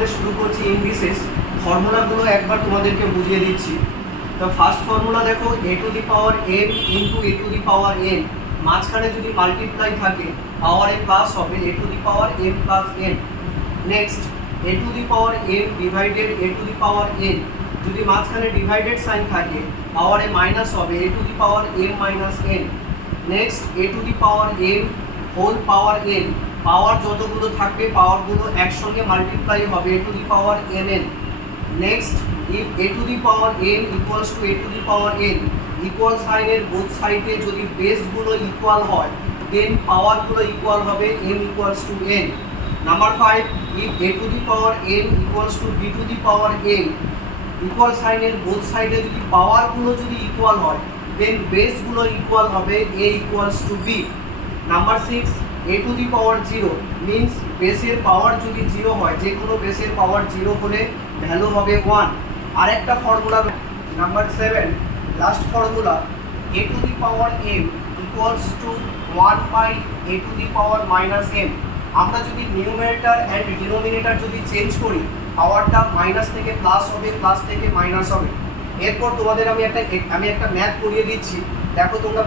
তোমাদের শুরু করছি ইংলিশে। ফর্মুলাগুলো একবার তোমাদেরকে বুঝিয়ে দিচ্ছি। তো ফার্স্ট ফর্মুলা দেখো, a to the power m into a to the power n, মাঝখানে যদি মাল্টিপ্লাই থাকে পাওয়ারে প্লাস হবে a to the power m plus n। Next a to the power m divided a to the power n, যদি মাঝখানে divided sign থাকে পাওয়ারে minus হবে a to the power m minus n। Next a to the power m whole power n, power যতগুলো থাকবে পাওয়ারগুলো একসঙ্গে multiply হবে a to the power mn। Next if a to the power n equals to a to the power n, equal সাইনের both সাইডে যদি বেসগুলো equal হয় দেন পাওয়ারগুলো equal হবে m equals to n। Number 5, if a to the power n equals to b to the power n, equal সাইনের both সাইডে যদি পাওয়ারগুলো যদি equal হয় দেন বেসগুলো ইকুয়াল হবে a equals to b। Number 6, a to the power 0 means বেসের পাওয়ার যদি 0 হয়, যে কোনো বেসের পাওয়ার 0 হলে ভ্যালু হবে 1। আরেকটা formula number 7, last formula, a to the power m equals to 1 by a to the power minus m। আমরা যদি নিউমারেটর অ্যান্ড ডিনোমিনেটর যদি চেঞ্জ করি পাওয়ারটা মাইনাস থেকে প্লাস হবে, প্লাস থেকে মাইনাস হবে। এরপর তোমাদের আমি একটা ম্যাথ করিয়ে দিচ্ছি, দেখো তোমরা